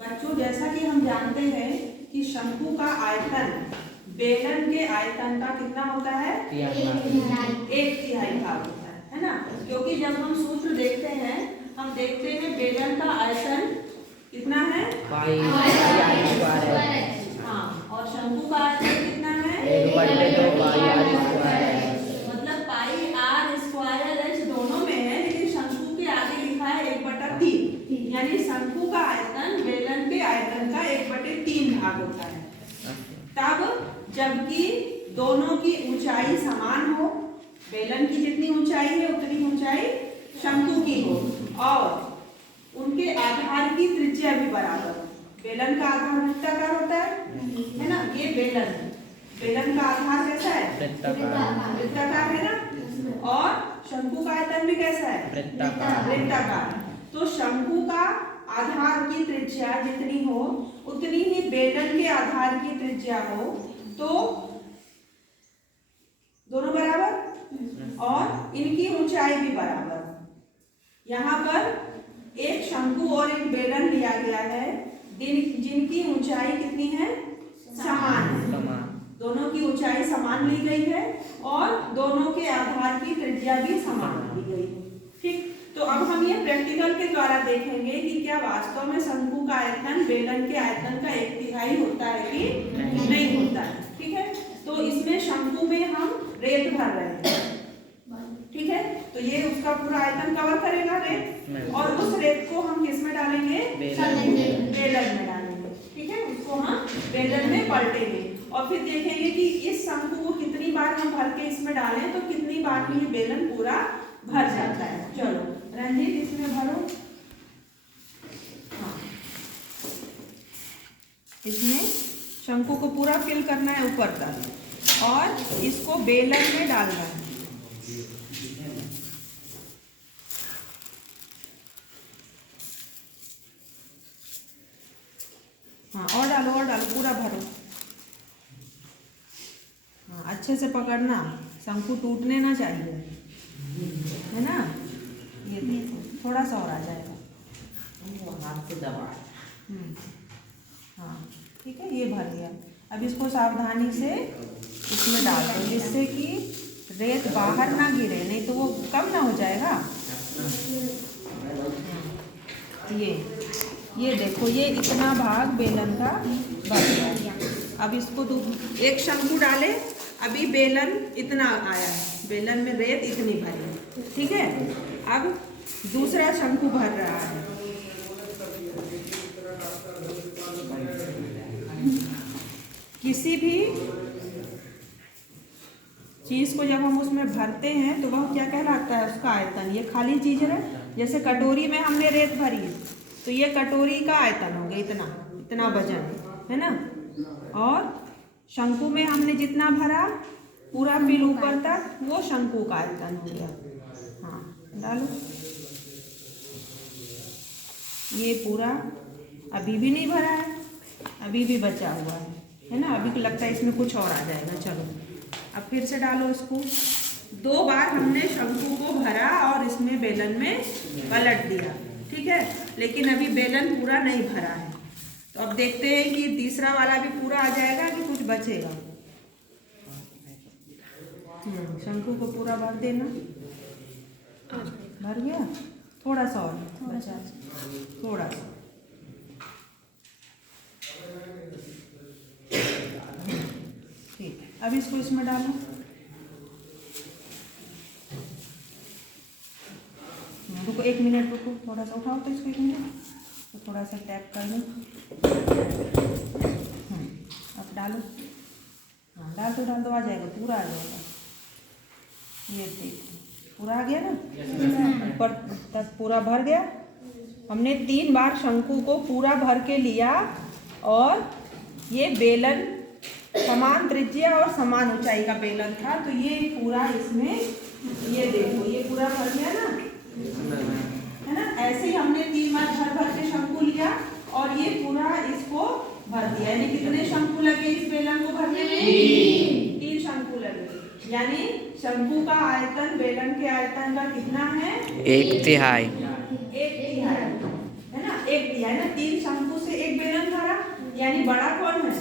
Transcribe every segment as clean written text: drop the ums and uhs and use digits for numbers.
बच्चों, जैसा कि हम जानते हैं कि शंकु का आयतन बेलन के आयतन का कितना होता है? 1/3 भाग होता है ना? क्योंकि जब हम सूत्र देखते हैं, हम देखते हैं बेलन का आयतन कितना है? हाँ, और शंकु का आयतन कितना है? 1/2 मतलब पाई आर स्क्वायर एच दोनों में है, लेकिन शंकु के आगे लिखा है 1/3, यानी शंकु का आयतन बेलन के आयतन का 1/3 भाग होता है। तब जबकि दोनों की ऊंचाई समान हो, बेलन की जितनी ऊंचाई है उतनी ऊंचाई शंकु की हो, और उनके आधार की त्रिज्या भी बराबर हो। बेलन का आधार वृत्ताकार होता है ना? ये बेलन है, बेलन का आधार कैसा है? वृत्ताकार है ना? और शंकु का आयतन भी कैसा है? वृत्ताकार। तो शंकु का आधार की त्रिज्या जितनी हो उतनी ही बेलन के आधार की त्रिज्या हो, तो दोनों बराबर और इनकी ऊंचाई भी बराबर। यहाँ पर एक शंकु और एक बेलन लिया गया है जिनकी ऊंचाई कितनी है? समान है। दोनों की ऊंचाई समान ली गई है और दोनों के आधार की त्रिज्या भी समान ली गई है। ठीक, तो अब हम ये प्रैक्टिकल के द्वारा देखेंगे कि क्या वास्तव में शंकु का आयतन बेलन के आयतन का 1/3 होता है कि नहीं होता है। ठीक है, तो इसमें शंकु में हम रेत भर रहे हैं। ठीक है, तो ये उसका पूरा आयतन कवर करेगा रेत, और उस रेत को हम किस में डालेंगे? बेलन में डालेंगे। ठीक है, उसको हम बेलन में पलटेंगे और फिर देखेंगे कि इस शंकु को कितनी बार हम भर के इसमें डालें तो कितनी बार में ये बेलन पूरा भर जाता है। चलो रंजीत, इसमें भरो। हाँ, इसमें शंकु को पूरा फिल करना है ऊपर तक और इसको बेलन में डालना है। हाँ, और डालो पूरा भरो। हाँ, अच्छे से पकड़ना, शंकु टूटने ना चाहिए, है ना? ये देखो, थोड़ा सा और आ जाएगा। हाथ से दबा। हाँ, ठीक है, ये भर गया। अब इसको सावधानी से इसमें डाल दो जिससे कि रेत बाहर ना गिरे, नहीं तो वो कम ना हो जाएगा। ये देखो, ये इतना भाग बेलन का भर गया। अब इसको एक शंकु डाले, अभी बेलन इतना आया है, बेलन में रेत इतनी भरी। ठीक है, अब दूसरा शंकु भर रहा है। किसी भी चीज को जब हम उसमें भरते हैं तो वह क्या कहलाता है? उसका आयतन। ये खाली चीज है, जैसे कटोरी में हमने रेत भरी तो ये कटोरी का आयतन हो गया, इतना वजन, है ना? और शंकु में हमने जितना भरा पूरा फिल ऊपर तक, वो शंकु का आयतन हो गया। हाँ, डालो। ये पूरा अभी भी नहीं भरा है, अभी भी बचा हुआ है ना? अभी तो लगता है इसमें कुछ और आ जाएगा। चलो अब फिर से डालो इसको। 2 बार हमने शंकु को भरा और इसमें बेलन में पलट दिया। ठीक है, लेकिन अभी बेलन पूरा नहीं भरा है, तो अब देखते हैं कि तीसरा वाला भी पूरा आ जाएगा कि कुछ बचेगा। शंकु को पूरा भर देना। भर गया? थोड़ा सा और बचा, थोड़ा सा। ठीक, अब इसको इसमें डालो। रुको, 1 मिनट रुको, थोड़ा सा उठाओ तो इसको 1 मिनट, तो थोड़ा सा टैप कर लो। अब डालो। हाँ, डाल दो आ जाएगा, पूरा आ जाएगा। ये देखो, पूरा आ गया ना? ऊपर तक पूरा भर गया। हमने 3 बार शंकु को पूरा भर के लिया और ये बेलन समान त्रिज्या और समान ऊंचाई का बेलन था, तो ये पूरा इसमें, ये देखो, ये पूरा भर गया ना, है ना? ऐसे ही हमने 3 बार भर के शंकु लिया और ये पूरा इसको भर दिया। यानी कितने शंकु लगे इस बेलन को भरने में? 3 शंकु लगे। यानी शंकु का आयतन बेलन के आयतन का कितना है? 1/3। 1/3 है ना? 1/3 ना, 3 शंकु से एक बेलन भरा, यानी बड़ा कौन है?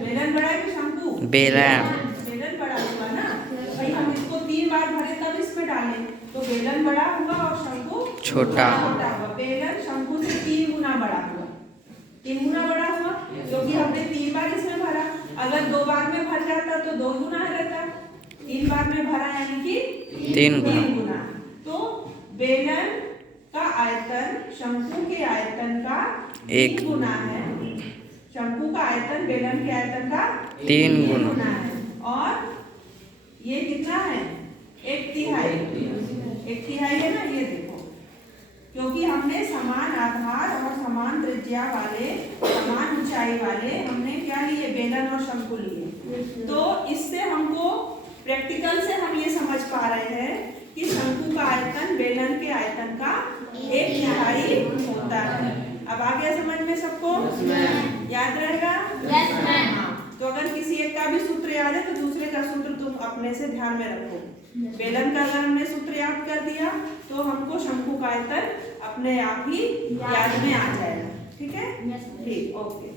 बेलन बड़ा है कि शंकु? बेलन। बेलन बड़ा हुआ ना भाई, हम इसको 3 बार भरे तब इसमें डालें, तो बेलन बड़ा हुआ और शंकु छोटा। हुआ। बेलन शंकु से 3 गुना बड़ा हुआ, 3 गुना बड़ा हुआ, क्योंकि हमने 3 बार इसमें भरा। अगर 2 बार में भर जाता तो 2 गुना रहता, 3 बार में भरा यानी कि 3 गुना। 3 गुना। तो बेलन का आयतन शंकु के आयतन का 1 गुना है। शंकु का आयतन बेलन के आयतन का 3 गुना है। और ये कितना है? 1/3। 1/3 है ना, ये देखो, क्योंकि हमने समान आधार और समान त्रिज्या वाले, समान ऊंचाई वाले हमने क्या लिए? बेलन और शंकु लिए। तो इससे हमको प्रैक्टिकल से हम ये समझ पा रहे हैं कि शंकु का आयतन बेलन के आयतन का 1/3 होता है। अब आ गया समझ में सबको? याद रहेगा? हाँ। तो अगर किसी एक का भी सूत्र याद है तो दूसरे का सूत्र तुम अपने से ध्यान में रखो। बेलन का अगर हमने सूत्र याद कर दिया तो हमको शंकु का आयतन अपने आप ही याद में आ जाएगा। ठीक है? ठीक, ओके।